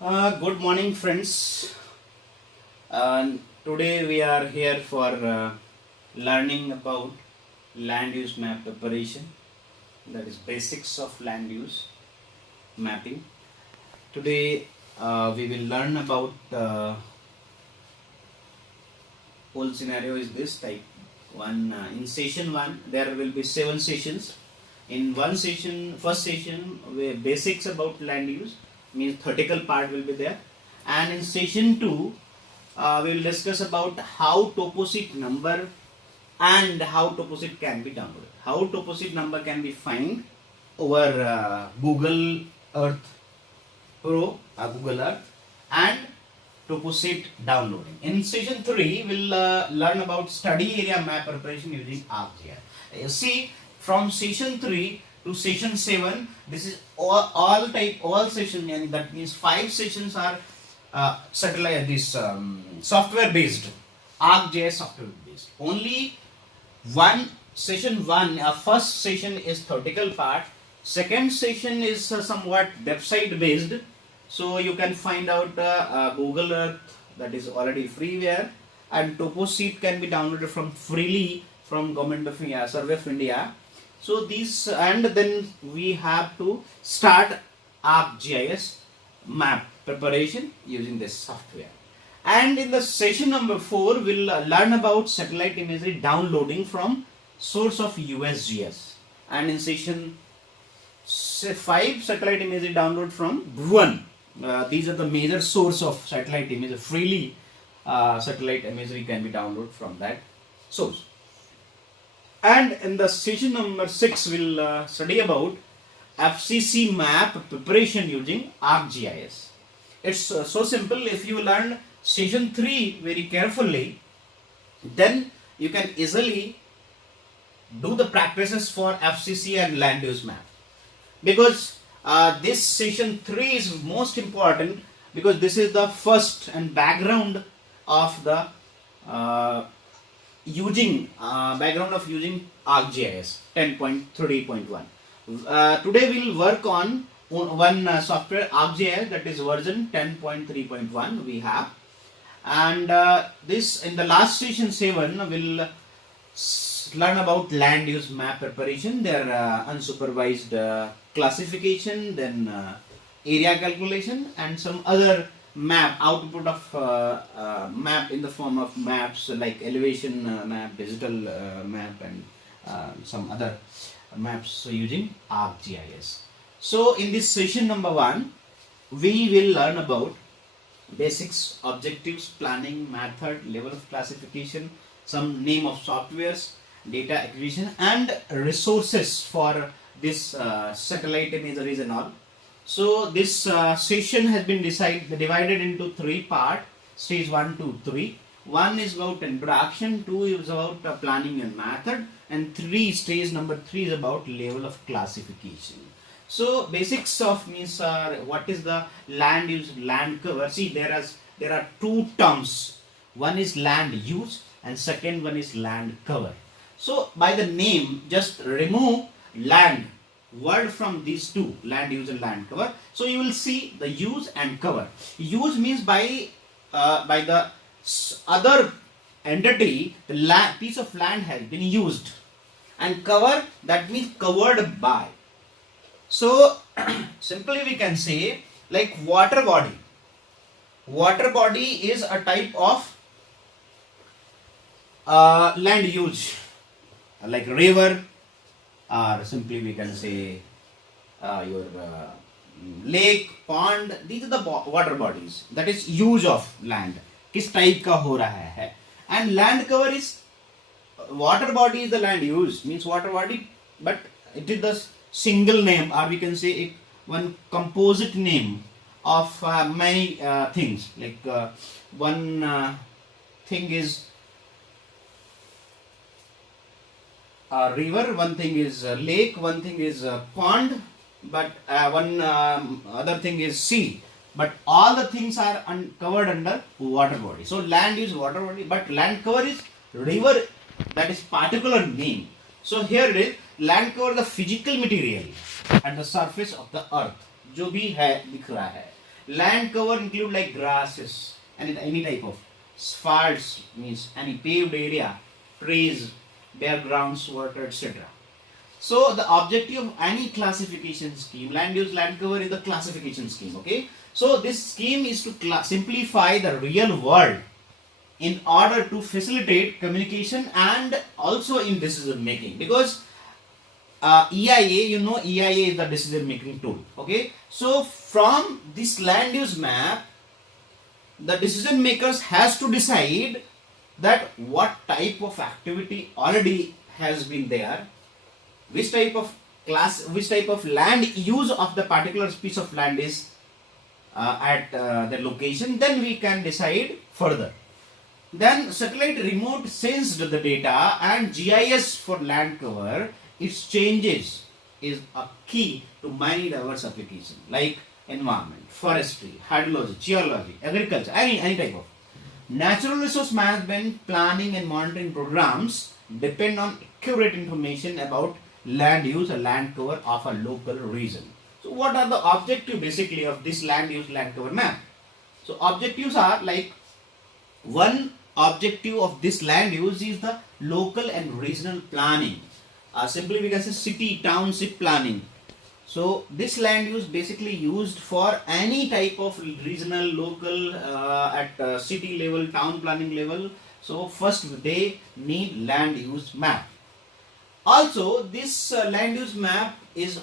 Good morning, friends. Today we are here for learning about land use map preparation, that is basics of land use mapping. Today we will learn about whole scenario is this type. In session 1 there will be 7 sessions. In one session, first session, where basics about land use means theoretical part will be there, and in session 2 we will discuss about how toposheet number and how toposheet can be downloaded. How toposheet number can be found over Google Earth Pro, Google Earth, and toposheet downloading. In session 3 we'll learn about study area map preparation using ArcGIS. You see, from session 3 to session 7, this is all session, and that means 5 sessions are satellite software based, ArcGIS software based. Only session 1, first session is theoretical part, second session is somewhat website based, so you can find out Google Earth, that is already freeware, and toposheet can be downloaded from freely from Government of India, Survey of India. So these, and then we have to start ArcGIS map preparation using this software. And in the session number 4 we'll learn about satellite imagery downloading from source of USGS, and in session 5 satellite imagery download from Bhuvan. These are the major source of satellite imagery. Freely satellite imagery can be downloaded from that source. And in the session number 6 we'll study about FCC map preparation using ArcGIS. It's so simple. If you learn session 3 very carefully, then you can easily do the practices for FCC and land use map, because this session 3 is most important, because this is the first and background of the using ArcGIS 10.3.1. Today we will work on one software, ArcGIS, that is version 10.3.1 we have, and this in the last session 7 will learn about land use map preparation, their unsupervised classification, then area calculation, and some other map output of map in the form of maps like elevation map, digital map, and some other maps using ArcGIS. So in this session number 1 we will learn about basics, objectives, planning, method, level of classification, some name of softwares, data acquisition, and resources for this satellite imageries and all. So this session has been divided into 3 parts, stage 1, 2, 3. 1 is about introduction, 2 is about planning and method, and stage number 3 is about level of classification. So basics of means what is the land use, land cover. See, there are 2 terms. One is land use and second one is land cover. So by the name, just remove land word from these 2, land use and land cover. So you will see the use and cover. Use means by the other entity, the piece of land has been used, and cover, that means covered by. So simply we can say, like water body. Water body is a type of land use, like river, or simply we can say your lake, pond. These are the water bodies, that is use of land, किस type का हो रहा है. And land cover is, water body is the land use, means water body, but it is the single name, or we can say one composite name of many things, like one thing is river, one thing is lake, one thing is pond, but one other thing is sea, but all the things are covered under water body. So land is water body, but land cover is river, that is particular name. So here it is, land cover the physical material at the surface of the earth, जो भी है दिख रहा है. Land cover include like grasses and any type of asphalt, means any paved area, trees, bare grounds, water, etc. So the objective of any classification scheme, land use land cover is the classification scheme. Okay, so this scheme is to simplify the real world in order to facilitate communication and also in decision making, because EIA, you know, EIA is the decision making tool. Okay, so from this land use map, the decision makers has to decide that what type of activity already has been there, which type of land use of the particular piece of land is at the location, then we can decide further. Then satellite remote sensed the data and GIS for land cover, its changes is a key to many diverse applications like environment, forestry, hydrology, geology, agriculture, any type of. Natural resource management, planning and monitoring programs depend on accurate information about land use or land cover of a local region. So what are the objectives basically of this land use land cover map? So objectives are like, one objective of this land use is the local and regional planning. Simply we can say city township planning. So this land use basically used for any type of regional, local, at city level, town planning level. So first they need land use map. Also this land use map is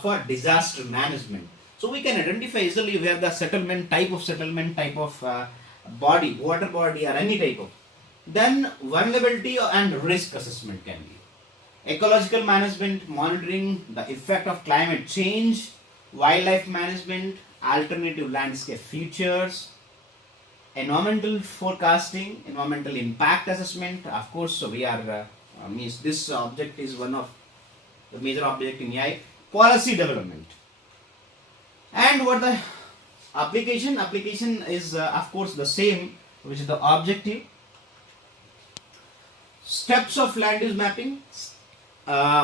for disaster management. So we can identify easily where the settlement type of body, water body or any type of. Then vulnerability and risk assessment can be. Ecological management, monitoring the effect of climate change, wildlife management, alternative landscape features, environmental forecasting, environmental impact assessment. Of course, so we are means this object is one of the major object in AI. Policy development. And what the application? Application is of course the same, which is the objective. Steps of land use mapping.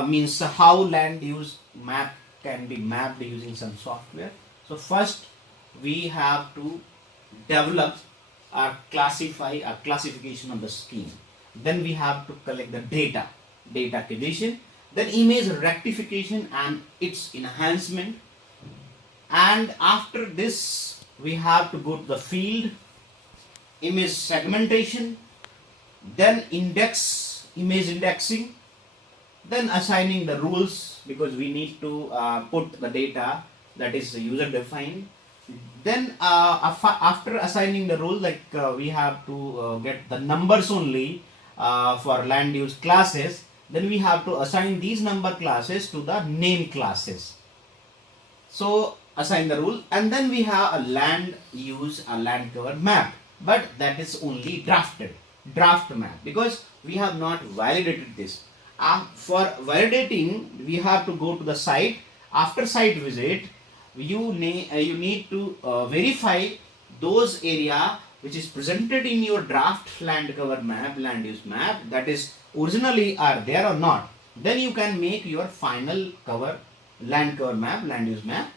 Means how land use map can be mapped using some software. So first we have to develop or classify a classification of the scheme. Then we have to collect the data acquisition, then image rectification and its enhancement, and after this we have to go to the field, image segmentation, then image indexing, then assigning the rules, because we need to put the data that is user defined. Then after assigning the rule, like we have to get the numbers only for land use classes, then we have to assign these number classes to the name classes. So assign the rule, and then we have a land cover map, but that is only draft map, because we have not validated this. For validating, we have to go to the site. After site visit, you need to verify those area which is presented in your draft land cover map, land use map, that is originally are there or not. Then you can make your final land cover map, land use map.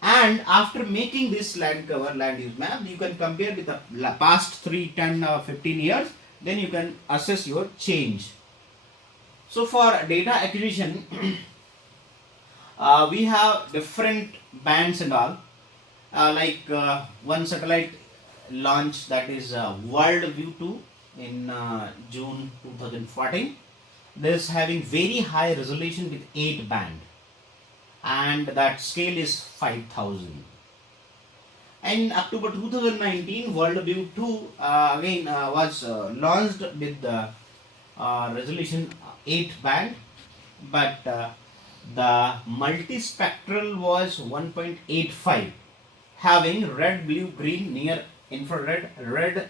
And after making this land use map, you can compare with the past 3, 10 or 15 years. Then you can assess your change. So for data acquisition, we have different bands and all. Like one satellite launch, that is World View 2 in June 2014. This having very high resolution with 8 band, and that scale is 5000. In October 2019, World View 2 again was launched with the resolution 8 band, but the multispectral was 1.85, having red, blue, green, near infrared, red,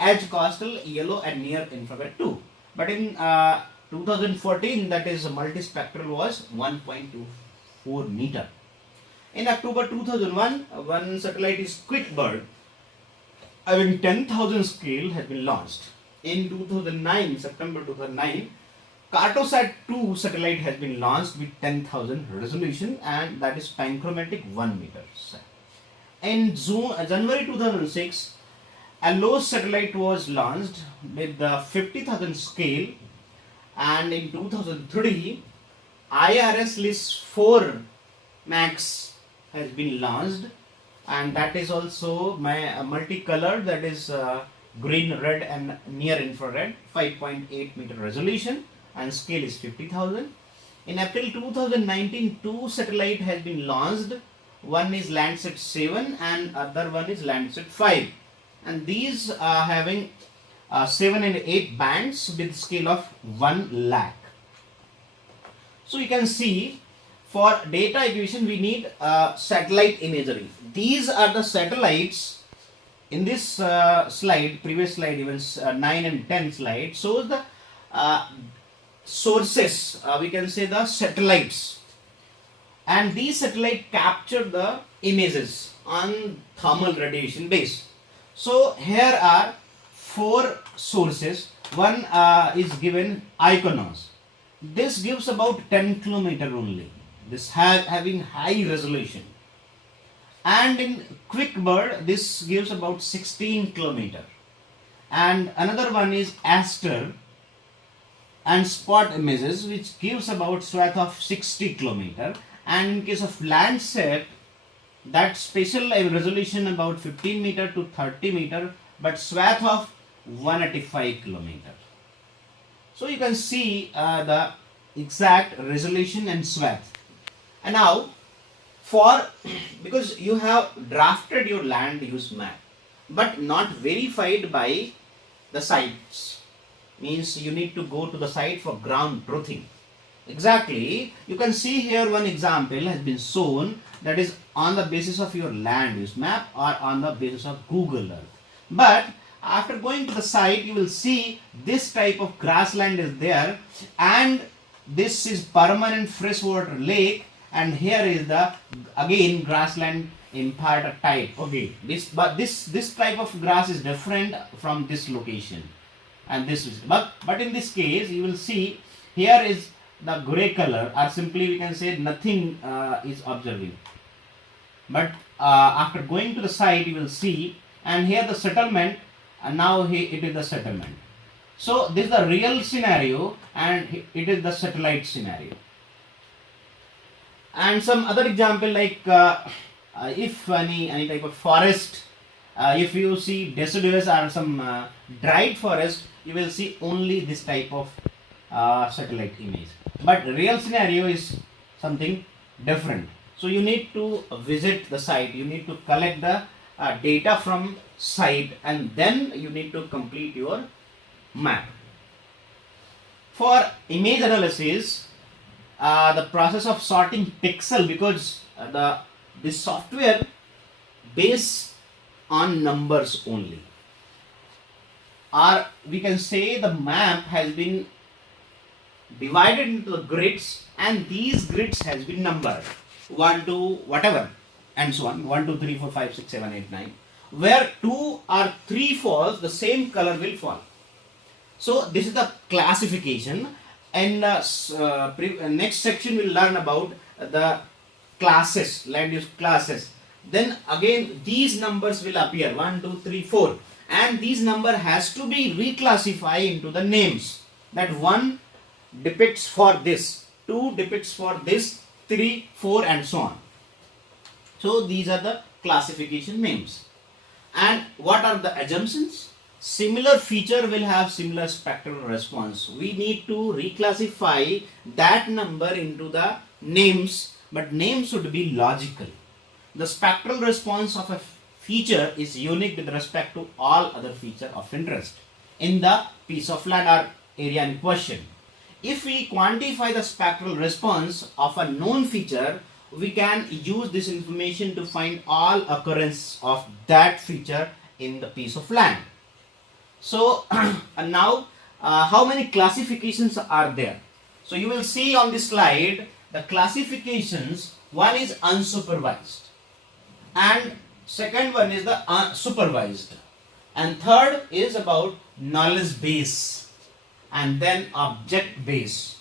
edge coastal, yellow and near infrared too. But in 2014, that is multispectral was 1.24 meter. In October 2001, one satellite is QuickBird, having 10,000 scale has been launched. In 2009, September 2009, Cartosat 2 satellite has been launched with 10,000 resolution, and that is panchromatic 1 meter. in January 2006, a low satellite was launched with the 50,000 scale, and in 2003, IRS list 4 Max has been launched, and that is also multicolored, that is green, red, and near infrared, 5.8 meter resolution, and scale is 50,000. In April 2019, 2 satellite has been launched. One is Landsat 7 and other one is Landsat 5, and these are having 7 and 8 bands with scale of 1 lakh. So you can see, for data acquisition we need satellite imagery. These are the satellites. In this slide, previous slide, even 9 and 10 slide shows the sources, we can say the satellites, and these satellites capture the images on thermal radiation base. So here are 4 sources. One is given Akone. This gives about 10 kilometer only. This having high resolution. And in QuickBird, this gives about 16 kilometer. And another one is Aster and Spot images, which gives about swath of 60 kilometer. And in case of Landsat, that special resolution about 15 meter to 30 meter, but swath of 185 kilometer. So you can see the exact resolution and swath. And now, because you have drafted your land use map, but not verified by the sites, means you need to go to the site for ground truthing. Exactly, you can see here one example has been shown, that is on the basis of your land use map or on the basis of Google Earth. But after going to the site, you will see this type of grassland is there, and this is permanent freshwater lake, and here is the again grassland imparted type. Okay, this type of grass is different from this location, and this is but in this case you will see here is the gray color, or simply we can say nothing is observing. But after going to the site, you will see, and here the settlement, and now it is the settlement. So this is the real scenario, and it is the satellite scenario. And some other example, like if any type of forest, if you see deciduous or some dried forest, you will see only this type of satellite image. But real scenario is something different. So you need to visit the site, you need to collect the data from site, and then you need to complete your map. For image analysis, the process of sorting pixel, because this software based on numbers only, or we can say the map has been divided into the grids, and these grids has been numbered 1 to whatever and so on, 1 2 3 4 5 6 7 8 9, where 2 or 3 falls, the same color will fall. So this is the classification, and next section we'll learn about the classes, land use classes. Then again these numbers will appear 1 2 3 4, and these number has to be reclassified into the names, that 1 depicts for this, 2 depicts for this, 3 4 and so on. So these are the classification names. And what are the assumptions? Similar feature will have similar spectral response. We need to reclassify that number into the names, but names should be logical. The spectral response of a feature is unique with respect to all other features of interest in the piece of land or area in question. If we quantify the spectral response of a known feature, we can use this information to find all occurrence of that feature in the piece of land. So and now how many classifications are there? So you will see on this slide the classifications. One is unsupervised, and second one is the supervised, and third is about knowledge base, and then object base,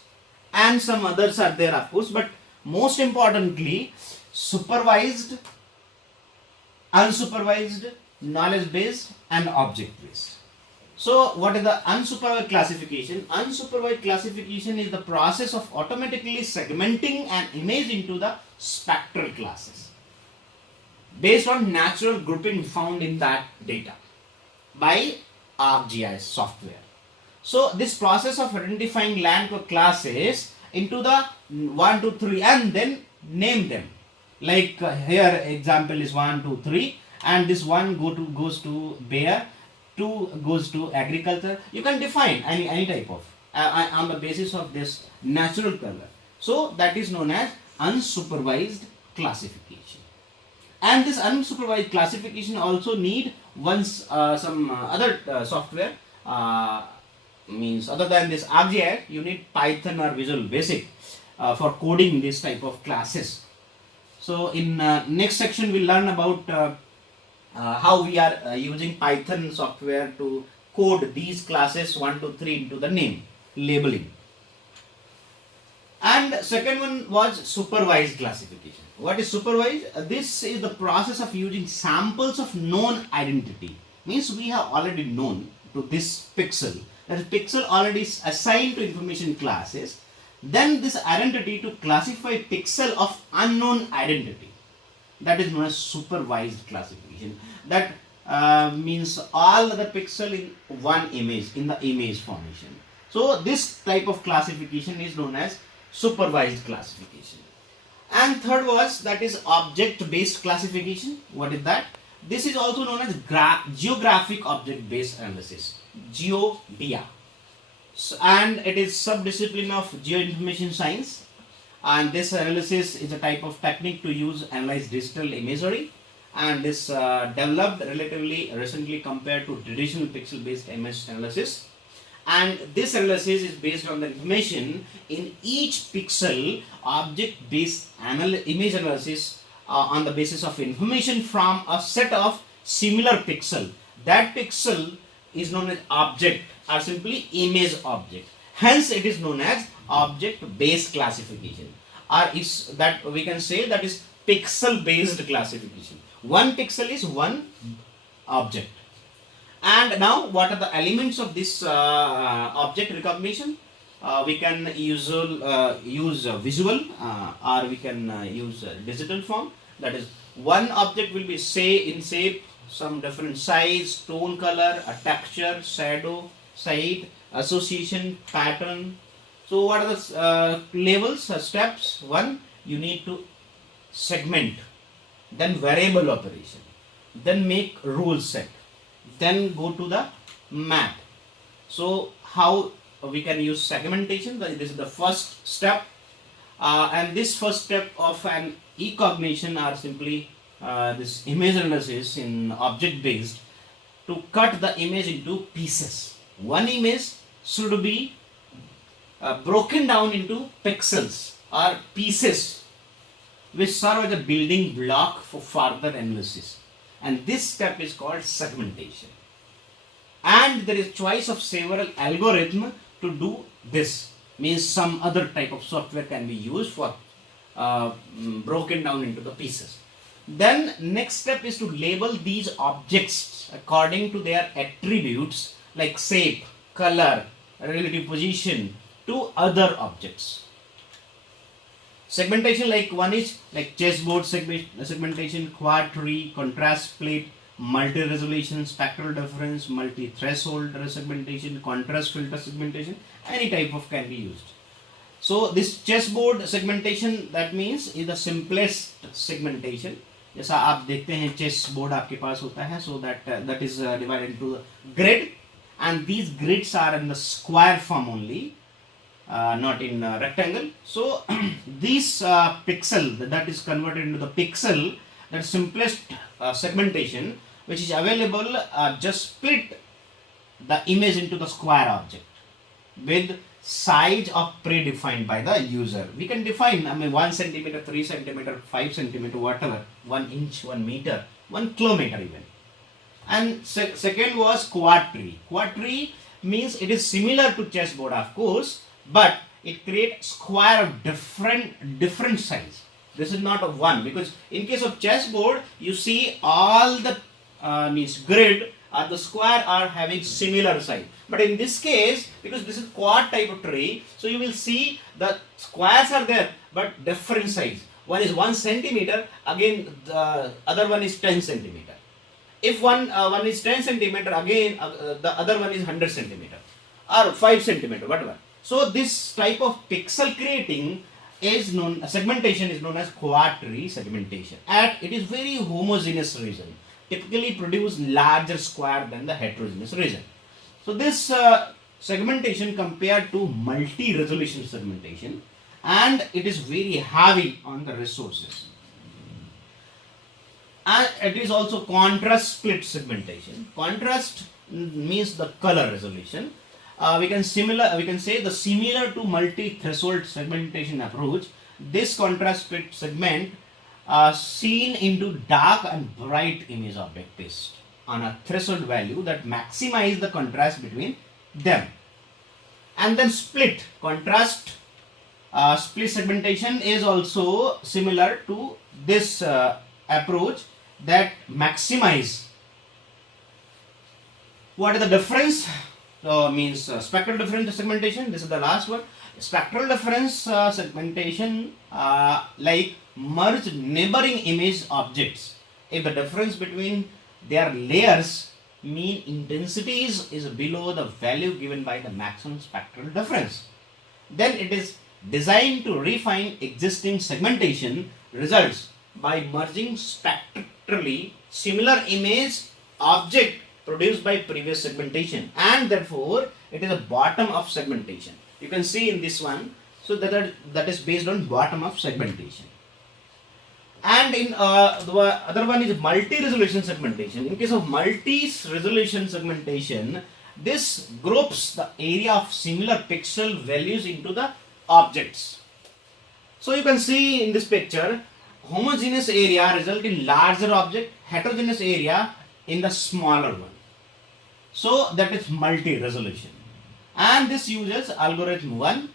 and some others are there of course, but most importantly supervised, unsupervised, knowledge based, and object based. So, what is the unsupervised classification? Unsupervised classification is the process of automatically segmenting an image into the spectral classes based on natural grouping found in that data by ArcGIS software. So, this process of identifying land classes into the 1, 2, 3 and then name them. Like here example is 1, 2, 3 and this one goes to bear, 2 goes to agriculture. You can define any type of on the basis of this natural color. So that is known as unsupervised classification. And this unsupervised classification also need once some other software means other than this ArcGIS, you need Python or Visual Basic for coding this type of classes. So in next section we'll learn about how we are using Python software to code these classes 1 to 3 into the name labeling. And second one was supervised classification. What is supervised? This is the process of using samples of known identity. Means we have already known to this pixel. That is pixel already assigned to information classes. Then this identity to classify pixel of unknown identity. That is known as supervised classification. That means all the pixel in one image, in the image formation. So this type of classification is known as supervised classification. And third was that is object based classification. What is that? This is also known as geographic object based analysis, GeoDia. So, and it is subdiscipline of geoinformation science, and this analysis is a type of technique to analyze digital imagery, and this developed relatively recently compared to traditional pixel based image analysis. And this analysis is based on the information in each pixel object based image analysis on the basis of information from a set of similar pixel. That pixel is known as object or simply image object. Hence it is known as object based classification, or is that we can say that is pixel based classification. One pixel is one object. And now what are the elements of this object recognition? We can use visual or we can use digital form. That is, one object will be in shape, some different size, tone color, a texture, shadow, side, association, pattern. So what are the levels, steps? One, you need to segment, then variable operation, then make rule set, then go to the map. So how we can use segmentation? This is the first step, and this first step of an e-cognition are simply this image analysis in object based to cut the image into pieces. One image should be broken down into pixels or pieces which serve as a building block for further analysis, and this step is called segmentation. And there is choice of several algorithm to do this. Means some other type of software can be used for broken down into the pieces. Then next step is to label these objects according to their attributes like shape, color, relative position to other objects. Segmentation, like one is like chessboard segmentation, quad tree, contrast plate, multi-resolution, spectral difference, multi-threshold segmentation, contrast filter segmentation, any type of can be used. So this chessboard segmentation, that means is the simplest segmentation. जैसा आप देखते हैं chess board आपके पास होता है, so that is divided into grid, and these grids are in the square form only, not in rectangle. So this pixel that is converted into the pixel, that simplest segmentation which is available, just split the image into the square object with size of predefined by the user. We can define 1 centimeter, 3 centimeter, 5 centimeter, whatever, 1 inch, 1 meter, 1 kilometer even. And second was quad tree. Quad tree means it is similar to chessboard of course, but it creates square of different size. This is not a 1, because in case of chessboard, you see all the means grid or the square are having similar size. But in this case, because this is quad type of tree, so you will see the squares are there, but different size. One is 1 centimeter, again the other one is 10 centimeter. If one is 10 centimeter, again the other one is 100 centimeter or 5 centimeter, whatever. So this type of pixel creating is known, segmentation is known as quad tree segmentation, and it is very homogeneous region, typically produce larger square than the heterogeneous region. So this segmentation compared to multi-resolution segmentation, and it is very heavy on the resources. And it is also contrast split segmentation. Contrast means the color resolution. We can say the similar to multi-threshold segmentation approach. This contrast split segment seen into dark and bright image object based on a threshold value that maximize the contrast between them. And then split contrast split segmentation is also similar to this approach that maximize. What is the difference? Means spectral difference segmentation. This is the last one. Spectral difference segmentation like merge neighboring image objects. If the difference between their layers mean intensities is below the value given by the maximum spectral difference, then it is designed to refine existing segmentation results by merging spectrally similar image object produced by previous segmentation, and therefore it is a bottom up segmentation. You can see in this one, so that is based on bottom up segmentation. And in the other one is multi-resolution segmentation. In case of multi-resolution segmentation, this groups the area of similar pixel values into the objects. So you can see in this picture, homogeneous area result in larger object, heterogeneous area in the smaller one. So that is multi-resolution. And this uses algorithm 1,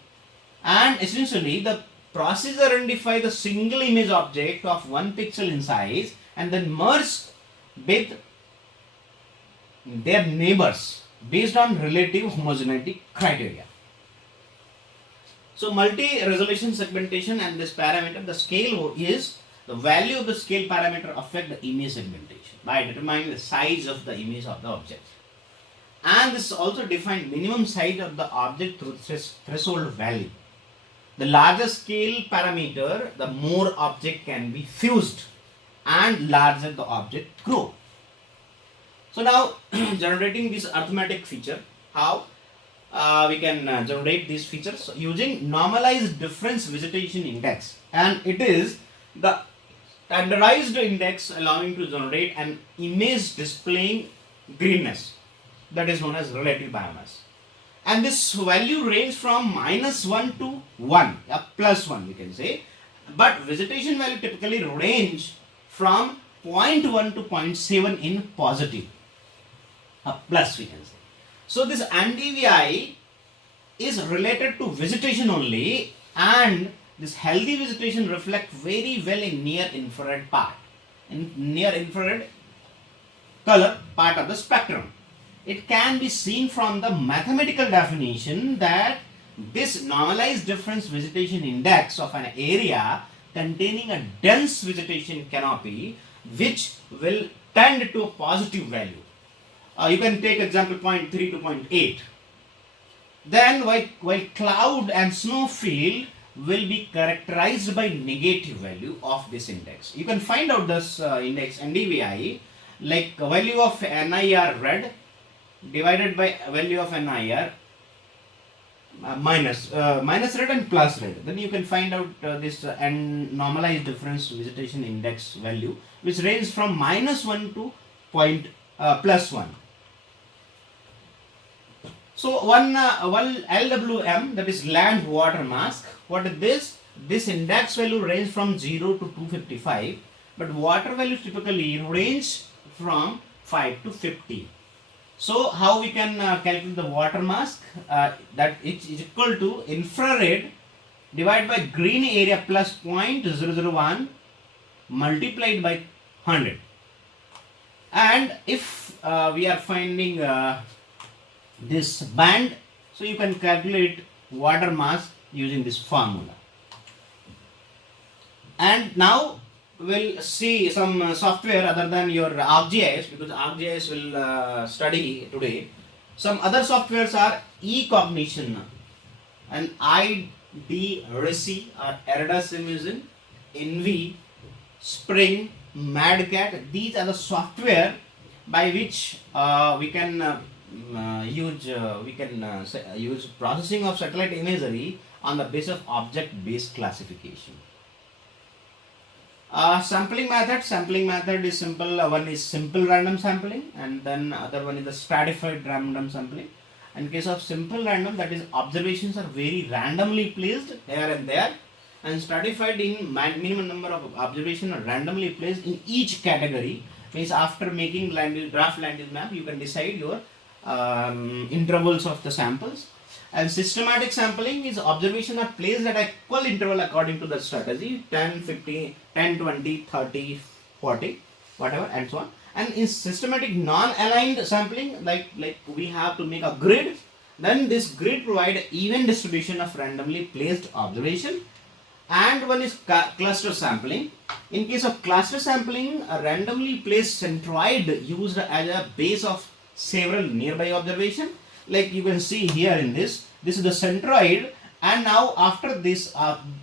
and essentially the processor identify the single image object of 1 pixel in size and then merge with their neighbors based on relative homogeneity criteria. So multi-resolution segmentation and this parameter, the scale is the value of the scale parameter affect the image segmentation by determining the size of the image of the object. And this also define minimum size of the object through threshold value. The larger scale parameter, the more object can be fused and larger the object grow. So now generating this arithmetic feature, how we can generate these features using normalized difference vegetation index, and it is the standardized index allowing to generate an image displaying greenness, that is known as relative biomass. And this value range from -1 to 1, +1 we can say, but vegetation value typically range from 0.1 to 0.7 in positive, plus we can say. So this NDVI is related to vegetation only, and this healthy vegetation reflect very well in near infrared part, in near infrared color part of the spectrum. It can be seen from the mathematical definition that this normalized difference vegetation index of an area containing a dense vegetation canopy which will tend to a positive value. You can take example 0.3 to 0.8. Then while cloud and snow field will be characterized by negative value of this index. You can find out this index NDVI like value of NIR red divided by value of NIR minus red and plus red. Then you can find out this normalized difference vegetation index value, which ranges from -1 to +1. So one LWM, that is land water mass. What is this? This index value range from 0 to 255, but water values typically range from 5 to 50. So how we can calculate the water mass? That it is equal to infrared divided by green area plus 0.001 multiplied by 100. And if we are finding this band, so you can calculate water mass using this formula. And now we'll see some software other than your ArcGIS, because ArcGIS will study today. Some other softwares are eCognition and IDRC or Erdas Imagine, NV, Spring, MadCat. These are the software by which we can use processing of satellite imagery on the basis of object-based classification. Sampling method is simple. One is simple random sampling, and then other one is the stratified random sampling. In case of simple random, that is observations are very randomly placed here and there, and stratified in minimum number of observations are randomly placed in each category. Means after making draft land use map, you can decide your intervals of the samples. And systematic sampling is observations are placed at equal interval according to the strategy, 10, 50, 10, 20, 30, 40, whatever, and so on. And in systematic non-aligned sampling, like we have to make a grid, then this grid provide even distribution of randomly placed observation. And one is cluster sampling. In case of cluster sampling, a randomly placed centroid used as a base of several nearby observation. Like you can see here in this is the centroid, and now after this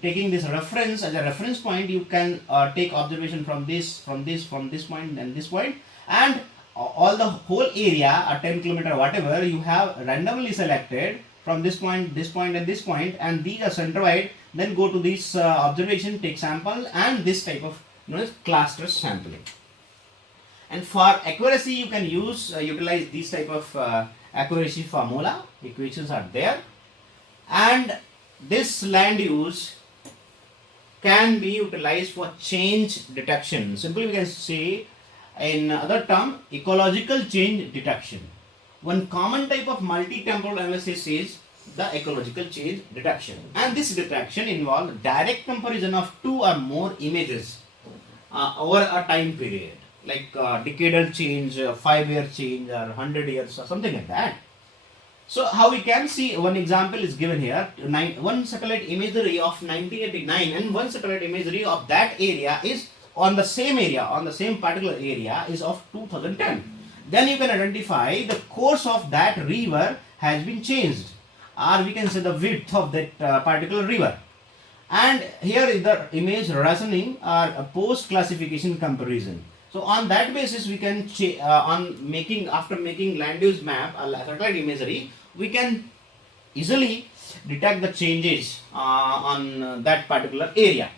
taking this reference as a reference point, you can take observation from this point and this point, and all the whole area, a 10 kilometer whatever, you have randomly selected from this point and this point, and these are centroid. Then go to this observation, take sample, and this type of cluster sampling. And for accuracy, you can utilize these type of accuracy formula. Equations are there, and this land use can be utilized for change detection. Simply we can say in other term, ecological change detection. One common type of multi-temporal analysis is the ecological change detection, and this detection involves direct comparison of two or more images over a time period, like decadal change, 5-year change, or 100 years, or something like that. So how we can see, one example is given here. One satellite imagery of 1989 and one satellite imagery of that area is on the same area, on the same particular area, is of 2010. Then you can identify the course of that river has been changed, or we can say the width of that particular river. And here is the image reasoning or a post classification comparison. So on that basis, we can after making land use map or satellite imagery, we can easily detect the changes on that particular area.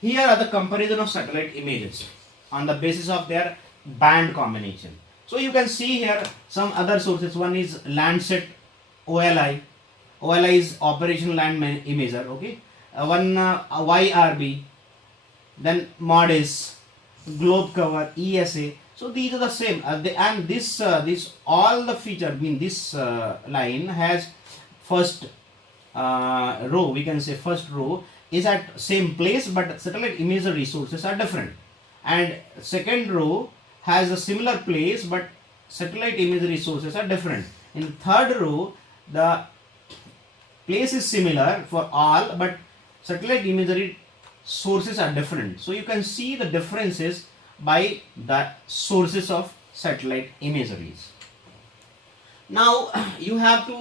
Here are the comparison of satellite images on the basis of their band combination. So you can see here some other sources. One is Landsat OLI. OLI is Operational Land Imager. Okay. One YRB. Then MODIS, Globe Cover, ESA. So these are the same, and this all the feature. This line has first row. We can say first row is at same place, but satellite imagery resources are different. And second row has a similar place, but satellite imagery resources are different. In the third row, the place is similar for all, but satellite imagery sources are different. So you can see the differences by the sources of satellite imageries. Now you have to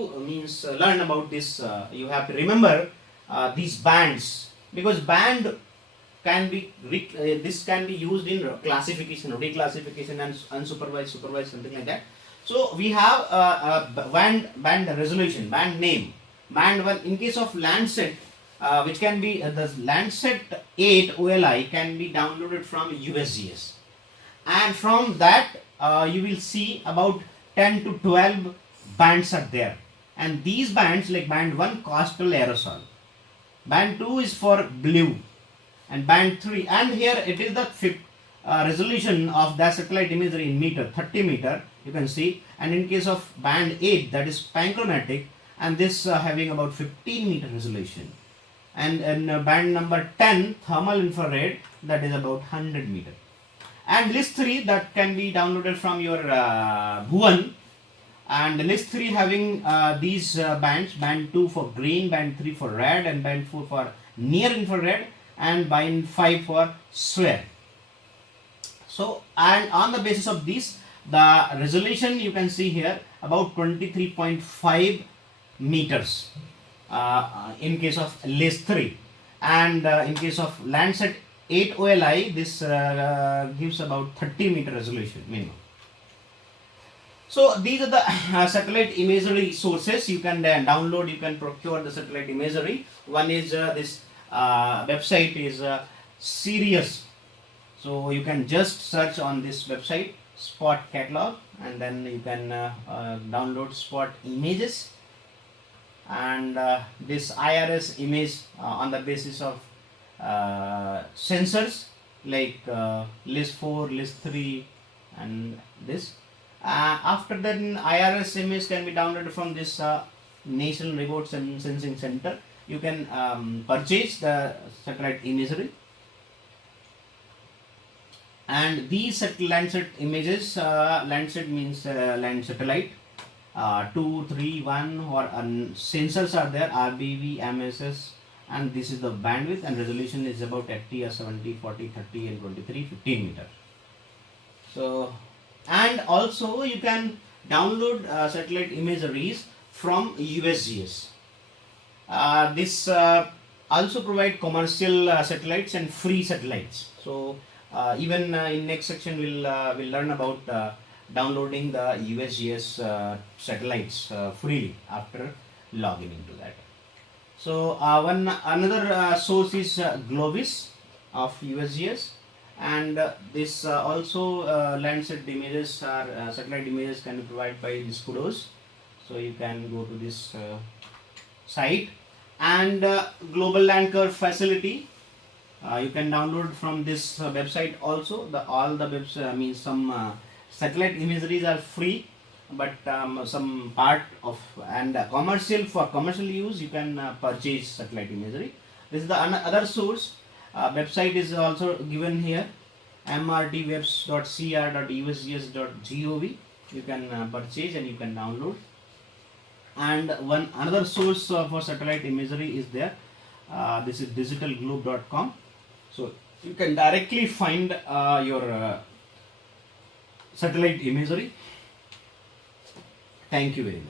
learn about this. You have to remember these bands, because band can be this can be used in classification, reclassification, and unsupervised, supervised, something like that. So we have a band resolution, band name, band one. In case of Landsat, which can be the Landsat 8 OLI can be downloaded from USGS, and from that you will see about 10 to 12 bands are there, and these bands, like band 1 coastal aerosol, band 2 is for blue, and band 3, and here it is the resolution of the satellite imagery in meter, 30 meter you can see. And in case of band 8, that is panchromatic, and this having about 15 meter resolution. and band number 10 thermal infrared, that is about 100 meter. And list 3 that can be downloaded from your Bhuvan, and list 3 having these bands: band 2 for green, band 3 for red, and band 4 for near infrared, and band 5 for SWIR. So, and on the basis of these, the resolution you can see here about 23.5 meters in case of list 3, and in case of Landsat 8 OLI, this gives about 30 meter resolution minimum. So these are the satellite imagery sources you can download, you can procure the satellite imagery. One is this website is Sirius. So you can just search on this website spot catalog, and then you can download spot images, and this IRS image on the basis of sensors like list 4, list 3, and this. After that, IRS image can be downloaded from this National Remote Sensing Center. You can purchase the satellite imagery, and these Landsat images, Landsat means land satellite, 2, 3, 1 or sensors are there, RBV, MSS, and this is the bandwidth, and resolution is about 80, 70, 40, 30 and 23, 15 meter. So, and also you can download satellite imageries from USGS. This also provide commercial satellites and free satellites. So even in next section we'll learn about downloading the USGS satellites freely after logging into that. So another source is Globis of USGS, and this also Landsat images or satellite images can be provided by this kudos. So you can go to this site, and global land curve facility you can download from this website also. All the webs means some satellite imageries are free, but some part of and for commercial use you can purchase satellite imagery. This is the other source. Website is also given here, mrtwebs.cr.usgs.gov. You can purchase and you can download. And another source for satellite imagery is there. This is digitalglobe.com. So you can directly find your satellite imagery. Thank you very much.